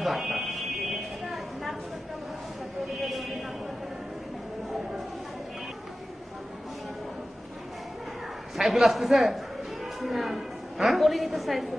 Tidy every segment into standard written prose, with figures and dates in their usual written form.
doctor cycle আসতেছে না হ্যাঁ বলিনি তো সাইকেল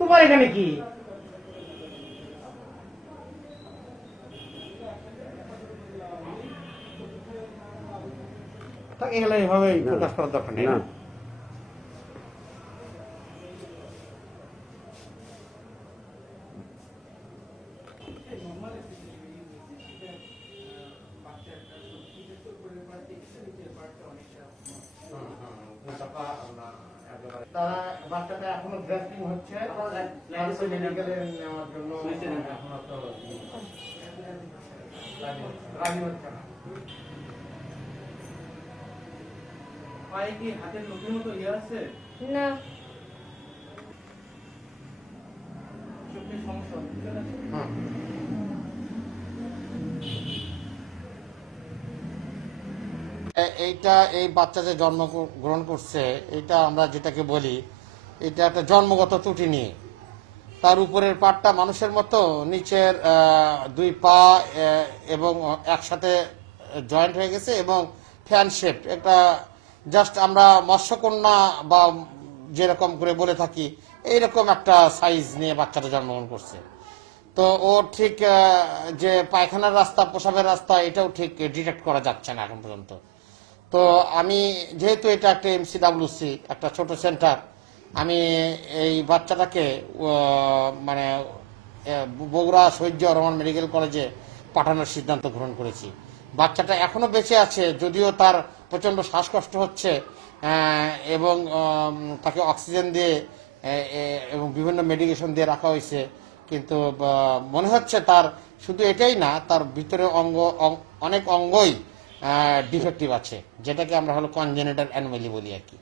তোমার এখানে কি এগুলো এভাবে প্রকাশ করার দরকার নেই না তারা বাচ্চাটা এখনো ড্রেসিং হচ্ছে মেডিকেলে নেওয়ার জন্য এখনো তো রাজি হচ্ছে না পায়ে কি হাতের নতুন মতো ইয়ে আছে না চোখের সমস্যা এইটা এই বাচ্চা যে জন্ম গ্রহণ করছে এটা আমরা যেটাকে বলি এটা একটা জন্মগত ত্রুটি নিয়ে তার উপরের পাটটা মানুষের মতো নিচের দুই পা এবং একসাথে জয়েন্ট হয়ে গেছে এবং ফ্যান শেপ এটা জাস্ট আমরা মৎস্যকন্যা বা যেরকম করে বলে থাকি এইরকম একটা সাইজ নিয়ে বাচ্চাটা জন্মগ্রহণ করছে তো ও ঠিক যে পায়খানার রাস্তা প্রসাবের রাস্তা এটাও ঠিক ডিটেক্ট করা যাচ্ছে না এখন পর্যন্ত তো আমি যেহেতু এটা একটা এমসিডাব্লিউসি একটা ছোট সেন্টার আমি এই বাচ্চাটাকে মানে বগুড়া শহীদ জিয়াউর রহমান মেডিকেল কলেজে পাঠানোর সিদ্ধান্ত গ্রহণ করেছি বাচ্চাটা এখনো বেঁচে আছে যদিও তার প্রচন্ড শ্বাসকষ্ট হচ্ছে এবং তাকে অক্সিজেন দিয়ে এবং বিভিন্ন মেডিকেশন দিয়ে রাখা হয়েছে কিন্তু মনে হচ্ছে তার শুধু এটাই না তার ভিতরে অনেক অঙ্গই ডিফেক্টিভ আছে যেটাকে আমরা হলো কনজেনিটাল অ্যানোমালি বলি আর কি